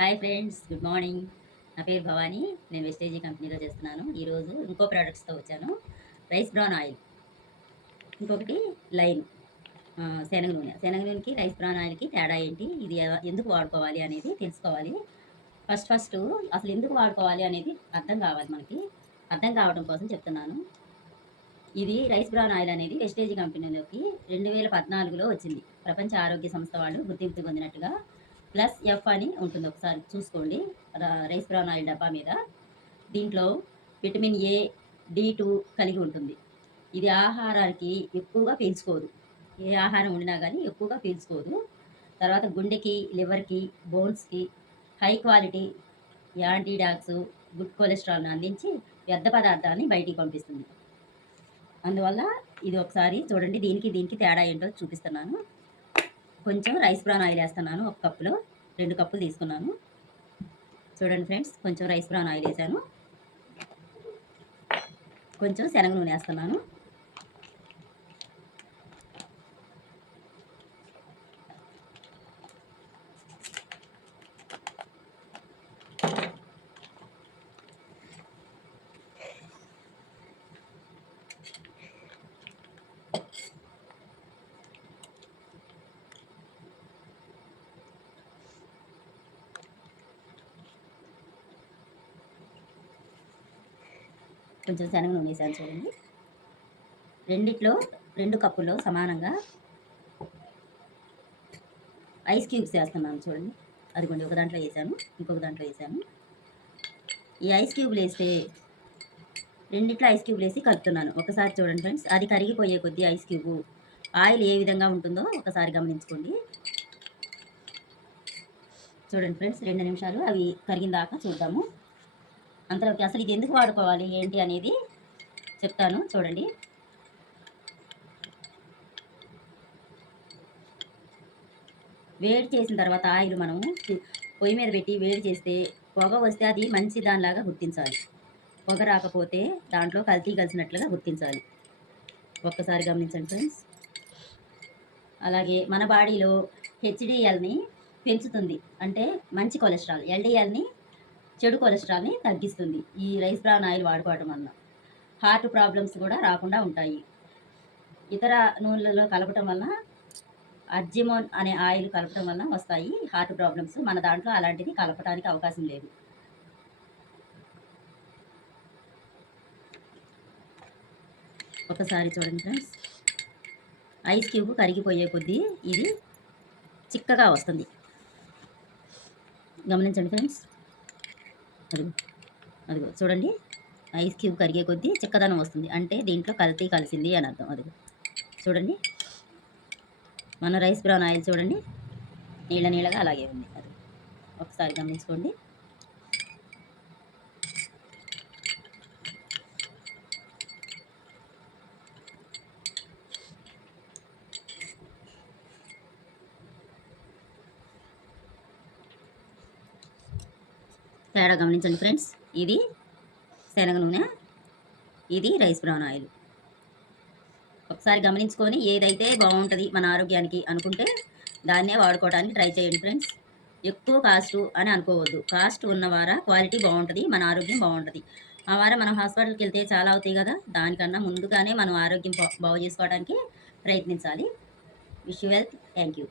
Hi friends, good morning. నా పేరు భవానీ. నేను వెస్టేజీ కంపెనీలో చేస్తున్నాను. ఈరోజు ఇంకో ప్రోడక్ట్స్తో వచ్చాను. రైస్ బ్రాన్ ఆయిల్, ఇంకొకటి లైన్ శనగ నూనె. శనగ నూనెకి రైస్ బ్రాన్ ఆయిల్కి తేడా ఏంటి, ఇది ఎందుకు వాడుకోవాలి అనేది తెలుసుకోవాలి. ఫస్ట్ అసలు ఎందుకు వాడుకోవాలి అనేది అర్థం కావాలి మనకి. అర్థం కావడం కోసం చెప్తున్నాను. ఇది రైస్ బ్రాన్ ఆయిల్ అనేది వెస్టేజీ కంపెనీలోకి 2014లో వచ్చింది. ప్రపంచ ఆరోగ్య సంస్థ వాళ్ళు గుర్తింపు పొందినట్టుగా ప్లస్ ఎఫ్ అని ఉంటుంది, ఒకసారి చూసుకోండి రైస్ బ్రౌన్ ఆయిల్ డబ్బా మీద. దీంట్లో విటమిన్ ఏ, D2 కలిగి ఉంటుంది. ఇది ఆహారానికి ఎక్కువగా పీల్చుకోదు. ఏ ఆహారం వండినా కానీ ఎక్కువగా పీల్చుకోదు. తర్వాత గుండెకి, లివర్కి, బోన్స్కి హై క్వాలిటీ యాంటీడాక్స్, గుడ్ కొలెస్ట్రాల్ని అందించి వ్యర్థ పదార్థాన్ని బయటికి పంపిస్తుంది. అందువల్ల ఇది ఒకసారి చూడండి. దీనికి తేడా ఏంటో చూపిస్తున్నాను. కొంచెం రైస్ బ్రాన్ ఆయిల్ వేస్తున్నాను. ఒక కప్పులో 2 కప్పులు తీసుకున్నాను. చూడండి ఫ్రెండ్స్, కొంచెం రైస్ బ్రాన్ ఆయిల్ వేసాను. కొంచెం శనగ నూనె వేస్తున్నాను. కొంచెం శనగ నూనె వేసాను. చూడండి, రెండిట్లో 2 కప్పుల్లో సమానంగా ఐస్ క్యూబ్స్ వేస్తున్నాను. చూడండి, అదిగోండి, ఒక దాంట్లో వేసాను, ఇంకొక దాంట్లో వేసాను. ఈ ఐస్ క్యూబ్లు వేస్తే రెండిట్లో ఐస్ క్యూబ్లు వేసి కలుపుతున్నాను. ఒకసారి చూడండి ఫ్రెండ్స్, అది కరిగిపోయే కొద్దీ ఐస్ క్యూబు ఆయిల్ ఏ విధంగా ఉంటుందో ఒకసారి గమనించుకోండి. చూడండి ఫ్రెండ్స్, 2 నిమిషాలు అవి కరిగిన దాకా చూద్దాము. అంతలోకి అసలు ఇది ఎందుకు వాడుకోవాలి ఏంటి అనేది చెప్తాను. చూడండి, వేడి చేసిన తర్వాత ఆయిల్ మనము పొయ్యి మీద పెట్టి వేడి చేస్తే పొగ వస్తే అది మంచి దానిలాగా గుర్తించాలి. పొగ రాకపోతే దాంట్లో కల్తీ కలిసినట్లుగా గుర్తించాలి. ఒక్కసారి గమనించండి ఫ్రెండ్స్. అలాగే మన బాడీలో హెచ్డిఎల్ని పెంచుతుంది, అంటే మంచి కొలెస్ట్రాల్. ఎల్డిఎల్ని, చెడు కొలెస్ట్రాల్ని తగ్గిస్తుంది. ఈ రైస్ బ్రాన్ ఆయిల్ వాడుకోవడం వల్ల హార్ట్ ప్రాబ్లమ్స్ కూడా రాకుండా ఉంటాయి. ఇతర నూనెలలో కలపటం వల్ల అర్జిమోన్ అనే ఆయిల్ కలపటం వల్ల వస్తాయి హార్ట్ ప్రాబ్లమ్స్. మన దాంట్లో అలాంటిది కలపడానికి అవకాశం లేదు. ఒకసారి చూడండి ఫ్రెండ్స్, ఐస్ క్యూబ్ కరిగిపోయే కొద్దీ ఇది చిక్కగా వస్తుంది. గమనించండి ఫ్రెండ్స్, అదిగో చూడండి, ఐస్ క్యూబ్ కరిగే కొద్దీ చిక్కదనం వస్తుంది, అంటే దీంట్లో కల్తీ కలిసింది అని అర్థం. అదిగో చూడండి, మన రైస్ బ్రౌన్ ఆయిల్ చూడండి, నీళ్ళగా అలాగే ఉంది. అది ఒకసారి గమనించుకోండి. తేడా గమనించండి ఫ్రెండ్స్. ఇది శనగ నూనె, ఇది రైస్ బ్రౌన్ ఆయిల్. ఒకసారి గమనించుకొని ఏదైతే బాగుంటుంది మన ఆరోగ్యానికి అనుకుంటే దాన్నే వాడుకోవడానికి ట్రై చేయండి ఫ్రెండ్స్. ఎక్కువ కాస్ట్ అని అనుకోవద్దు. కాస్ట్ ఉన్న వారా క్వాలిటీ బాగుంటుంది, మన ఆరోగ్యం బాగుంటుంది. ఆ వారం మనం హాస్పిటల్కి వెళ్తే చాలా అవుతాయి కదా, దానికన్నా ముందుగానే మనం ఆరోగ్యం బాగు చేసుకోవడానికి ప్రయత్నించాలి. Wish you wealth. Thank you.